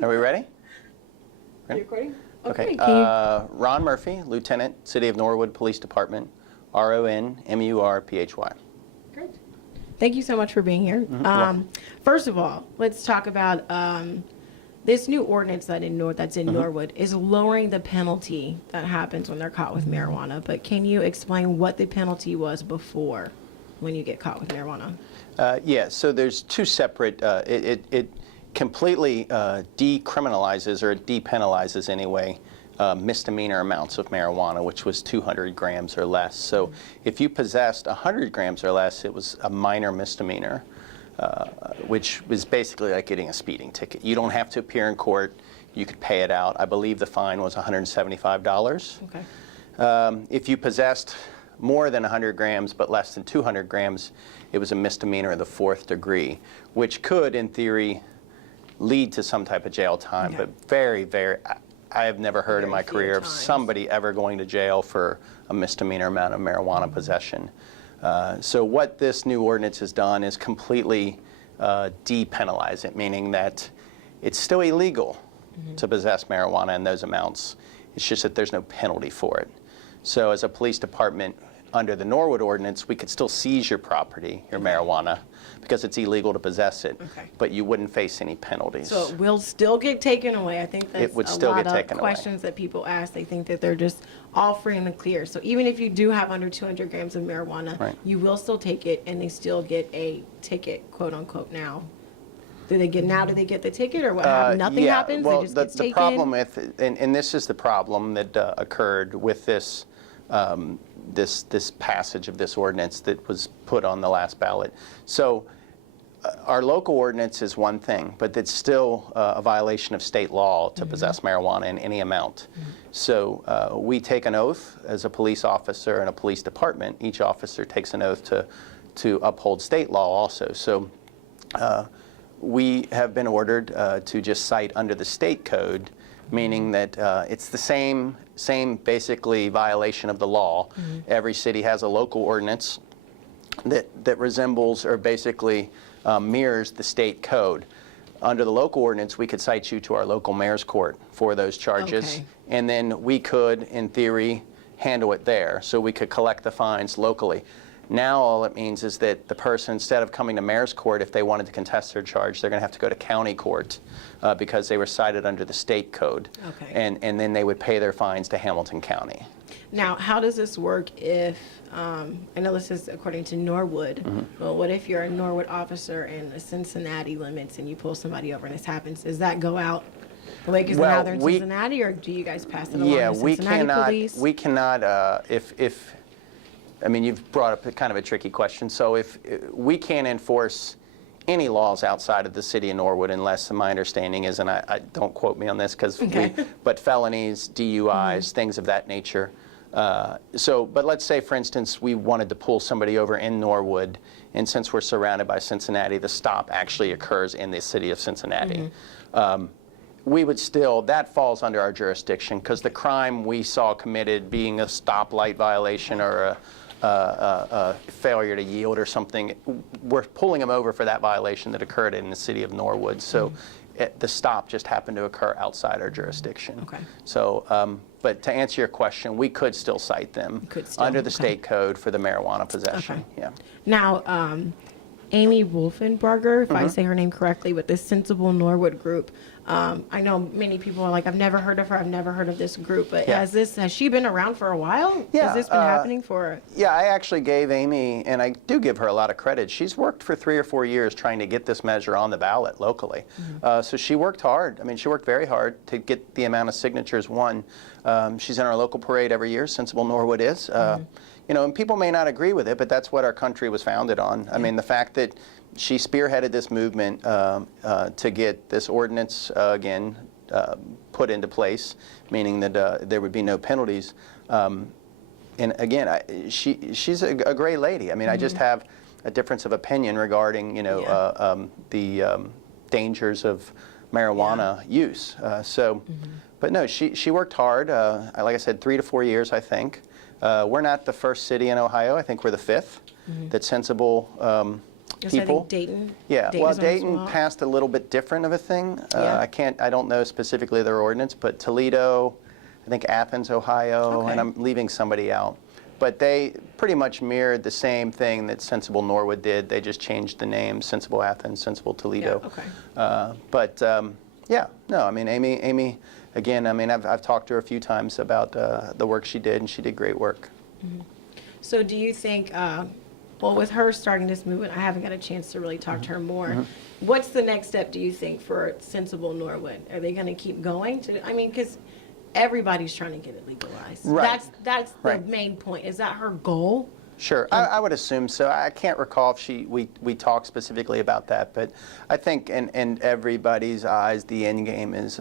Are we ready? Are you recording? Okay. Ron Murphy, Lieutenant, City of Norwood Police Department, RONMURPHY. Great. Thank you so much for being here. First of all, let's talk about this new ordinance that's in Norwood is lowering the penalty that happens when they're caught with marijuana. But can you explain what the penalty was before when you get caught with marijuana? Yeah, so there's two separate, it completely decriminalizes or depenalizes anyway misdemeanor amounts of marijuana, which was 200 grams or less. So if you possessed 100 grams or less, it was a minor misdemeanor, which was basically like getting a speeding ticket. You don't have to appear in court. You could pay it out. I believe the fine was $175. Okay. If you possessed more than 100 grams but less than 200 grams, it was a misdemeanor of the 4th degree, which could, in theory, lead to some type of jail time, but very, I have never heard in my career of somebody ever going to jail for a misdemeanor amount of marijuana possession. So what this new ordinance has done is completely depenalize it, meaning that it's still illegal to possess marijuana in those amounts. It's just that there's no penalty for it. So as a police department, under the Norwood ordinance, we could still seize your property, your marijuana, because it's illegal to possess it, but you wouldn't face any penalties. So it will still get taken away. I think that's it would still lot get taken of questions that people ask. They think that they're just all free and clear. So even if you do have under 200 grams of marijuana, you will still take it, and they still get a ticket, quote unquote. Now, do they get the ticket, or what? Nothing happens. Well, they just get taken? the problem with, and this is the problem that occurred with this. This passage of this ordinance that was put on the last ballot. So our local ordinance is one thing, but it's still a violation of state law to possess marijuana in any amount. So we take an oath as a police officer in a police department. Each officer takes an oath to uphold state law also. So we have been ordered to just cite under the state code, meaning that it's the same basically violation of the law. Every city has a local ordinance that resembles or basically mirrors the state code. Under the local ordinance, we could cite you to our local mayor's court for those charges, and then we could, in theory, handle it there. So we could collect the fines locally. Now all it means is that the person, instead of coming to mayor's court, if they wanted to contest their charge, they're going to have to go to county court because they were cited under the state code. And then they would pay their fines to Hamilton County. Now, how does this work if, I know this is according to Norwood, but what if you're a Norwood officer in the Cincinnati limits and you pull somebody over and this happens? Does that go out the way because now they're in Cincinnati, or do you guys pass it along to Cincinnati police? We cannot, I mean, you've brought up kind of a tricky question. So if we can't enforce any laws outside of the city of Norwood unless, my understanding is, and I don't quote me on this, but felonies, DUIs, things of that nature. But let's say, for instance, we wanted to pull somebody over in Norwood, and since we're surrounded by Cincinnati, the stop actually occurs in the city of Cincinnati. We would still, that falls under our jurisdiction, because the crime we saw committed, being a stoplight violation or a failure to yield or something, we're pulling them over for that violation that occurred in the city of Norwood. So the stop just happened to occur outside our jurisdiction. So, but to answer your question, we could still cite them under the state code for the marijuana possession. Now, Amy Wolfenbarger, if I say her name correctly, with this Sensible Norwood group. I know many people are like, I've never heard of her, I've never heard of this group, but has she been around for a while? Has this been happening for? Yeah, I actually gave Amy, and I do give her a lot of credit, she's worked for 3 or 4 years trying to get this measure on the ballot locally. So she worked hard. I mean, she worked very hard to get the amount of signatures won. She's in our local parade every year, Sensible Norwood is. You know, and people may not agree with it, but that's what our country was founded on. I mean, the fact that she spearheaded this movement to get this ordinance, again, put into place, meaning that there would be no penalties. And again, she's a great lady. I mean, I just have a difference of opinion regarding, you know, the dangers of marijuana use. But no, she worked hard. Like I said, 3 to 4 years, I think. We're not the first city in Ohio. I think we're the 5th that Sensible Yes, I people. think Dayton. Yeah, Dayton well, is on as Dayton well. passed a little bit different of a thing. Yeah. I don't know specifically their ordinance, but Toledo, I think Athens, Ohio, Okay. and I'm leaving somebody out. But they pretty much mirrored the same thing that Sensible Norwood did. They just changed the name, Sensible Athens, Sensible Toledo. Yeah, okay. Yeah, no, I mean, Amy, again, I mean, I've talked to her a few times about the work she did, and she did great work. So do you think, well, with her starting this movement, I haven't got a chance to really talk to her more. What's the next step, do you think, for Sensible Norwood? Are they going to keep going? I mean, because everybody's trying to get it legalized. Right. That's the Right. main point. Is that her goal? Sure, I would assume so. I can't recall if we talked specifically about that, but I think in everybody's eyes, the end game is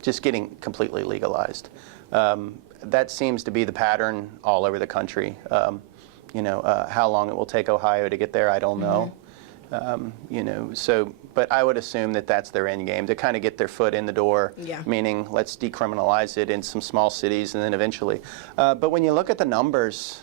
just getting completely legalized. That seems to be the pattern all over the country. How long it will take Ohio to get there, I don't know. But I would assume that that's their end game, to kind of get their foot in the door, Yeah. meaning let's decriminalize it in some small cities and then eventually. But when you look at the numbers,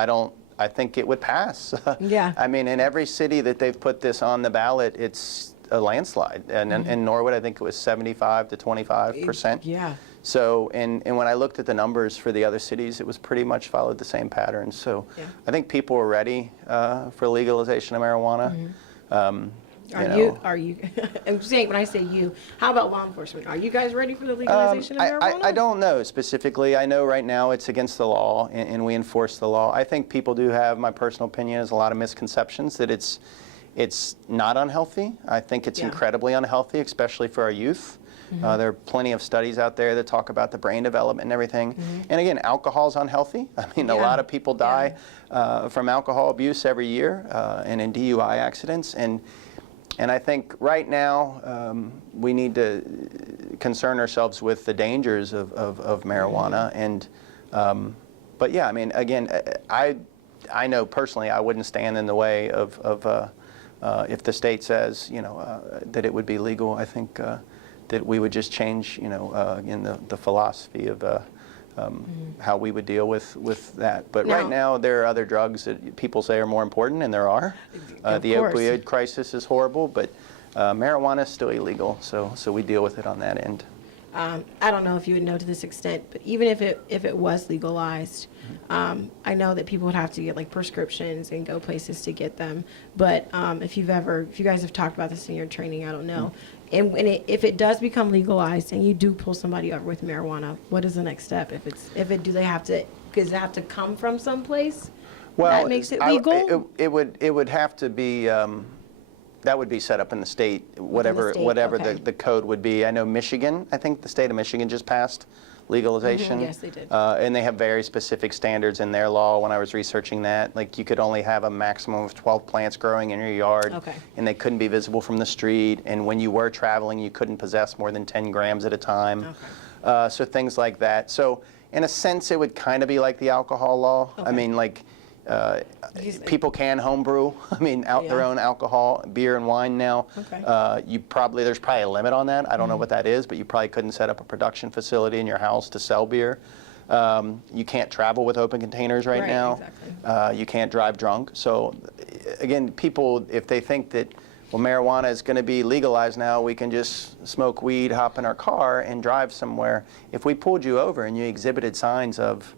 I think it would pass. Yeah. I mean, in every city that they've put this on the ballot, it's a landslide. And in Norwood, I think it was 75 to 25%. Yeah. So, and when I looked at the numbers for the other cities, it was pretty much followed the same pattern. So Yeah. I think people were ready for legalization of marijuana. Are you, I'm saying, when I say you, how about law enforcement? Are you guys ready for the legalization of marijuana? I don't know specifically. I know right now it's against the law, and we enforce the law. I think people do have, my personal opinion, is a lot of misconceptions that it's not unhealthy. I think it's Yeah. incredibly unhealthy, especially for our youth. There are plenty of studies out there that talk about the brain development and everything. And again, alcohol is unhealthy. I mean, a Yeah. lot of people die from alcohol abuse every year and in DUI accidents. And I think right now we need to concern ourselves with the dangers of marijuana. But yeah, I mean, again, I know personally I wouldn't stand in the way of if the state says, that it would be legal. I think that we would just change, in the philosophy of how we would deal with that. But right now, there are other drugs that people say are more important, and there are. The course. opioid crisis is horrible, but marijuana is still illegal, so we deal with it on that end. I don't know if you would know to this extent, but even if it was legalized, I know that people would have to get like prescriptions and go places to get them. But if you guys have talked about this in your training, I don't know. And if it does become legalized and you do pull somebody over with marijuana, what is the next step? Does it have to come from someplace? Well, that makes it legal? It would have to be. That would be set up in the state, whatever okay. the code would be. I know Michigan. I think the state of Michigan just passed legalization. Yes, they did. And they have very specific standards in their law. When I was researching that, like you could only have a maximum of 12 plants growing in your yard, Okay. and they couldn't be visible from the street. And when you were traveling, you couldn't possess more than 10 grams at a time. Okay. So things like that. So in a sense, it would kind of be like the alcohol law. I Okay. mean, like. People can homebrew. I mean, their own alcohol, beer and wine now. Okay. There's probably a limit on that. I don't know what that is, but you probably couldn't set up a production facility in your house to sell beer. You can't travel with open containers right now. Exactly. You can't drive drunk. So, again, people, if they think that, well, marijuana is going to be legalized now, we can just smoke weed, hop in our car, and drive somewhere. If we pulled you over and you exhibited signs of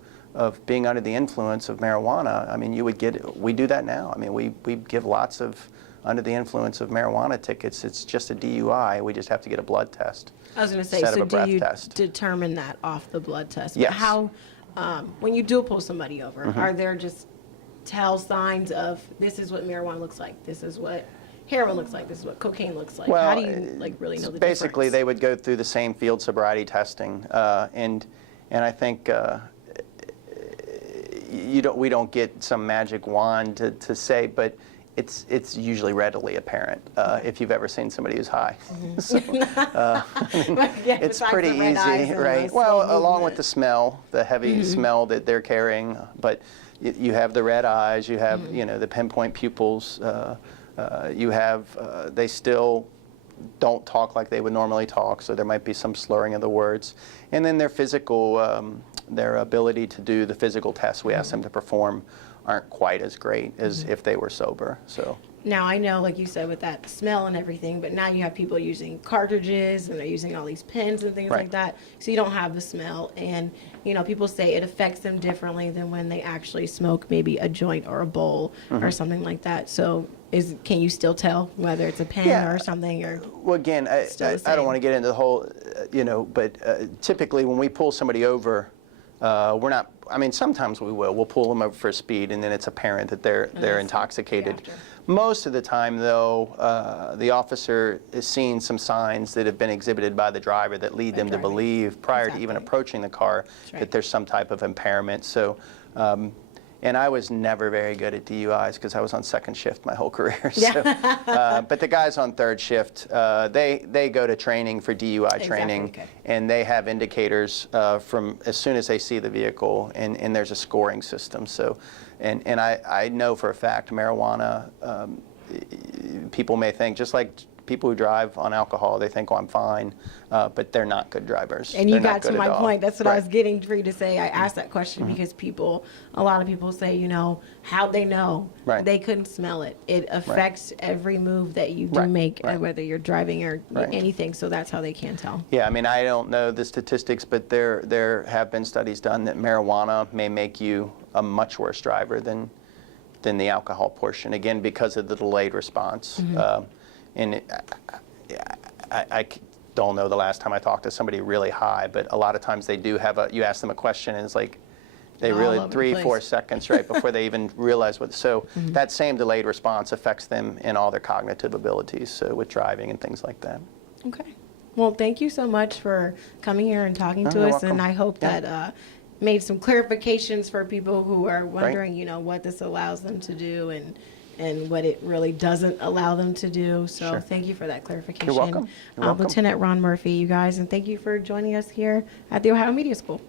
being under the influence of marijuana, I mean, we do that now. I mean, we give lots of under the influence of marijuana tickets. It's just a DUI. We just have to get a blood test. I was going to say, instead of so a breath do you test. determine that off the blood test? But Yes. how, when you do pull somebody over, are there just tell signs of this is what marijuana looks like, this is what heroin looks like, this is what cocaine looks like? How do you really know the basically, difference? they would go through the same field sobriety testing, and I think we don't get some magic wand to say, but it's usually readily apparent if you've ever seen somebody who's high. So, it's pretty easy, right? Well, along with the smell, the heavy smell that they're carrying, but you have the red eyes, you have the pinpoint pupils, you have they still don't talk like they would normally talk, so there might be some slurring of the words, and then their physical. Their ability to do the physical tests we ask them to perform aren't quite as great as if they were sober. So Now, I know, like you said, with that smell and everything, but now you have people using cartridges and they're using all these pens and things Right. like that. So you don't have the smell. And, you know, people say it affects them differently than when they actually smoke maybe a joint or a bowl or something like that. So can you still tell whether it's a pen Yeah. or something? Or Well, again, Still the I don't same. want to get into the whole, but typically when we pull somebody over, we're not, I mean, sometimes we will. We'll pull them over for speed, and then it's apparent that they're intoxicated. after. Most of the time, though, the officer is seeing some signs that have been exhibited by the driver that lead them to driving. believe, prior to even Exactly. approaching the car, right. that there's some type of impairment. So, and I was never very good at DUIs because I was on second shift my whole career. So, but the guys on third shift, they go to training for DUI training, okay. and they have indicators from as soon as they see the vehicle, and there's a scoring system. So, and I know for a fact marijuana, people may think, just like people who drive on alcohol, they think, oh, I'm fine, but they're not good drivers. And you They're not got to good my at all. point. That's what I Right. was getting for you to say. I asked that question because a lot of people say, you know, how'd they know? Right. They couldn't smell it. It affects every move that you do Right, make, right. whether you're driving or Right. anything. So that's how they can tell. Yeah, I mean, I don't know the statistics, but there have been studies done that marijuana may make you a much worse driver than the alcohol portion, again, because of the delayed response. And I don't know the last time I talked to somebody really high, but a lot of times they do have you ask them a question, and it's like, they All really, over the 3-4 place. seconds, right, before they even realize what. So that same delayed response affects them in all their cognitive abilities, so with driving and things like that. Okay. Well, thank you so much for coming here and talking to you're us. welcome. And I hope Yeah. that made some clarifications for people who are wondering, you know, what this allows them to do and what it really doesn't allow them to do. So Sure. thank you for that clarification. You're welcome. You're welcome. Lieutenant Ron Murphy, you guys, and thank you for joining us here at the Ohio Media School.